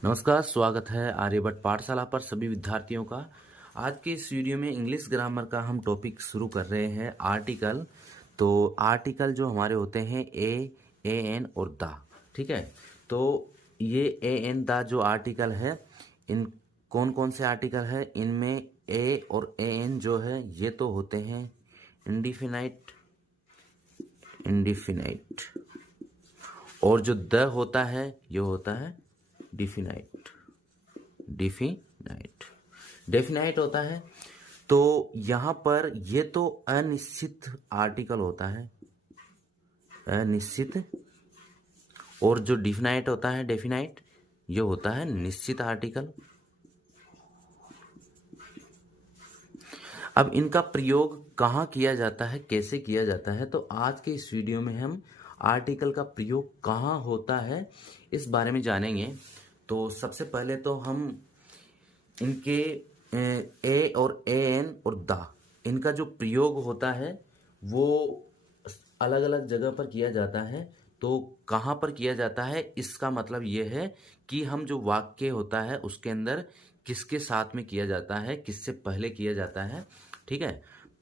नमस्कार, स्वागत है आर्यभट्ट पाठशाला पर सभी विद्यार्थियों का। आज के इस वीडियो में इंग्लिश ग्रामर का हम टॉपिक शुरू कर रहे हैं आर्टिकल। तो आर्टिकल जो हमारे होते हैं ए एन और द, ठीक है। तो ये ए एन द जो आर्टिकल है, इन कौन कौन से आर्टिकल है, इनमें ए और ए एन जो है ये तो होते हैं इंडिफिनाइट इंडिफिनाइट, और जो द होता है ये होता है डिफिनाइट डिफिनाइट डेफिनाइट होता है। तो यहां पर ये तो अनिश्चित आर्टिकल होता है, अनिश्चित, और जो डिफिनाइट होता है डेफिनाइट, ये होता है निश्चित आर्टिकल। अब इनका प्रयोग कहाँ किया जाता है, कैसे किया जाता है, तो आज के इस वीडियो में हम आर्टिकल का प्रयोग कहाँ होता है इस बारे में जानेंगे। तो सबसे पहले तो हम इनके ए और ए एन और द, इनका जो प्रयोग होता है वो अलग अलग जगह पर किया जाता है। तो कहाँ पर किया जाता है, इसका मतलब ये है कि हम जो वाक्य होता है उसके अंदर किसके साथ में किया जाता है, किससे पहले किया जाता है, ठीक है।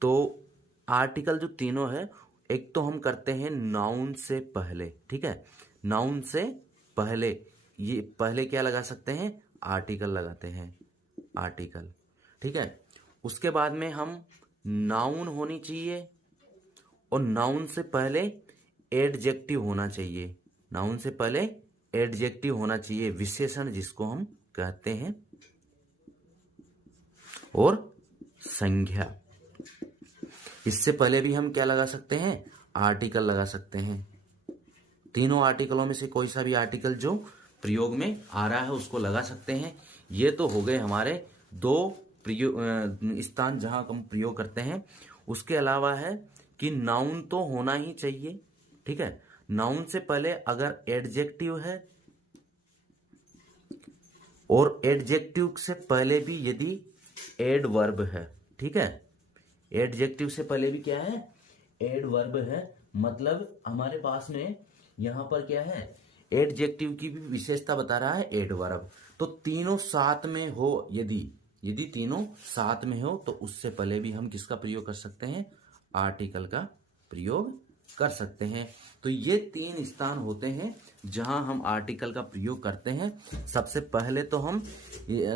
तो आर्टिकल जो तीनों है, एक तो हम करते हैं नाउन से पहले, ठीक है। नाउन से पहले, ये पहले क्या लगा सकते हैं, आर्टिकल लगाते हैं, आर्टिकल, ठीक है। उसके बाद में हम नाउन होनी चाहिए, और नाउन से पहले एडजेक्टिव होना चाहिए, नाउन से पहले एडजेक्टिव होना चाहिए, विशेषण जिसको हम कहते हैं, और संज्ञा। इससे पहले भी हम क्या लगा सकते हैं, आर्टिकल लगा सकते हैं। तीनों आर्टिकलों में से कोई सा भी आर्टिकल जो प्रयोग में आ रहा है उसको लगा सकते हैं। ये तो हो गए हमारे दो स्थान जहां हम प्रयोग करते हैं। उसके अलावा है कि नाउन तो होना ही चाहिए, ठीक है। नाउन से पहले अगर एडजेक्टिव है, और एडजेक्टिव से पहले भी यदि एडवर्ब है, ठीक है। एडजेक्टिव से पहले भी क्या है, एडवर्ब है, मतलब हमारे पास में यहां पर क्या है, एडजेक्टिव की भी विशेषता बता रहा है एडवर्ब। तो तीनों साथ में हो, यदि तीनों साथ में हो तो उससे पहले भी हम किसका प्रयोग कर सकते हैं, आर्टिकल का प्रयोग कर सकते हैं। तो ये तीन स्थान होते हैं जहां हम आर्टिकल का प्रयोग करते हैं। सबसे पहले तो हम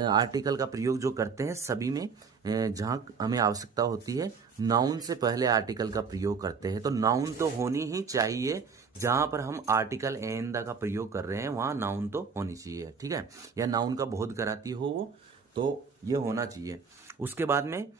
आर्टिकल का प्रयोग जो करते हैं सभी में, जहां हमें आवश्यकता होती है, नाउन से पहले आर्टिकल का प्रयोग करते हैं। तो नाउन तो होनी ही चाहिए, जहां पर हम आर्टिकल एन द का प्रयोग कर रहे हैं वहां नाउन तो होनी चाहिए, ठीक है। या नाउन का बहुत कराती हो वो, तो ये होना चाहिए। उसके बाद में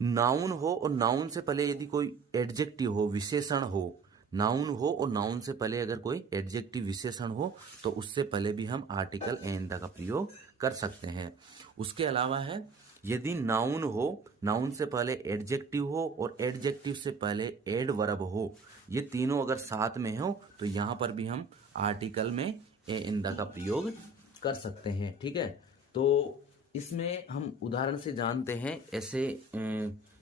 नाउन हो, और नाउन से पहले यदि कोई एडजेक्टिव हो, विशेषण हो, नाउन हो और नाउन से पहले अगर कोई एडजेक्टिव विशेषण हो तो उससे पहले भी हम आर्टिकल एन द का प्रयोग कर सकते हैं। उसके अलावा है, यदि नाउन हो, नाउन से पहले एडजेक्टिव हो, और एडजेक्टिव से पहले एडवर्ब हो, ये तीनों अगर साथ में हो तो यहाँ पर भी हम आर्टिकल में ए एन द का प्रयोग कर सकते हैं, ठीक है। तो इसमें हम उदाहरण से जानते हैं ऐसे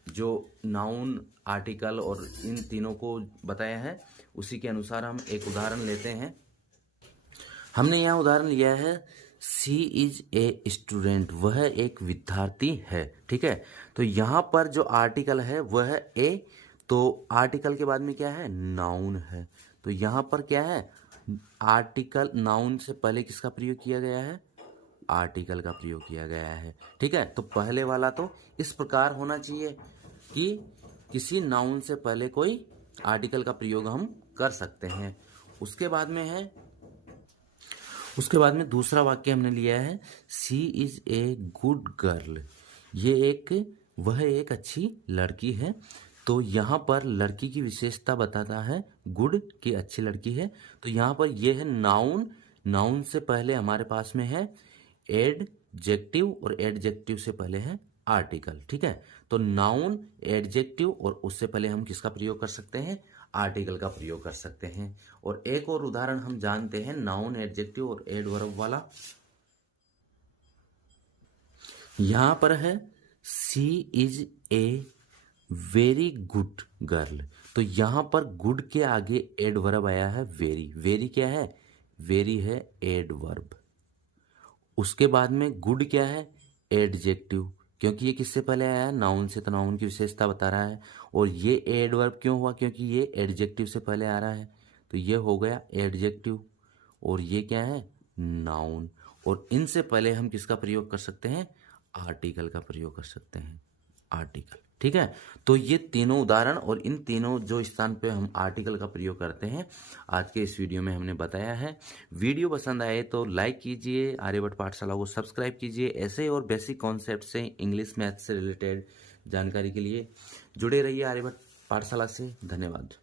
जो नाउन, आर्टिकल और इन तीनों को बताया है, उसी के अनुसार हम एक उदाहरण लेते हैं। हमने यहाँ उदाहरण लिया है, सी इज ए स्टूडेंट, वह एक विद्यार्थी है, ठीक है। तो यहाँ पर जो आर्टिकल है वह है ए, तो आर्टिकल के बाद में क्या है, नाउन है। तो यहाँ पर क्या है, आर्टिकल, नाउन से पहले किसका प्रयोग किया गया है, आर्टिकल का प्रयोग किया गया है, ठीक है। तो पहले वाला तो इस प्रकार होना चाहिए कि किसी नाउन से पहले कोई आर्टिकल का प्रयोग हम कर सकते हैं। उसके बाद में है, उसके बाद में दूसरा वाक्य हमने लिया है, she is a good girl, वह एक अच्छी लड़की है। तो यहाँ पर लड़की की विशेषता बताता है, गुड की अच्छी लड़की है। तो यहाँ पर यह है नाउन, नाउन से पहले हमारे पास में है एडजेक्टिव, और एडजेक्टिव से पहले है आर्टिकल, ठीक है। तो नाउन, एडजेक्टिव, और उससे पहले हम किसका प्रयोग कर सकते हैं, आर्टिकल का प्रयोग कर सकते हैं। और एक और उदाहरण हम जानते हैं नाउन, एडजेक्टिव और एडवर्ब वाला। यहां पर है, she is a very good girl. तो यहां पर गुड के आगे एडवर्ब आया है वेरी। वेरी क्या है, वेरी है एडवर्ब। उसके बाद में गुड क्या है, एडजेक्टिव, क्योंकि ये किससे पहले आया है, नाउन से, तो नाउन की विशेषता बता रहा है। और ये एडवर्ब क्यों हुआ, क्योंकि ये एडजेक्टिव से पहले आ रहा है, तो ये हो गया एडजेक्टिव। और ये क्या है, नाउन। और इनसे पहले हम किसका प्रयोग कर सकते हैं, आर्टिकल का प्रयोग कर सकते हैं, आर्टिकल। ठीक है, तो ये तीनों उदाहरण और इन तीनों जो स्थान पे हम आर्टिकल का प्रयोग करते हैं आज के इस वीडियो में हमने बताया है। वीडियो पसंद आए तो लाइक कीजिए, आर्यभट्ट पाठशाला को सब्सक्राइब कीजिए। ऐसे और बेसिक कॉन्सेप्ट से, इंग्लिश मैथ से रिलेटेड जानकारी के लिए जुड़े रहिए आर्यभट्ट पाठशाला से। धन्यवाद।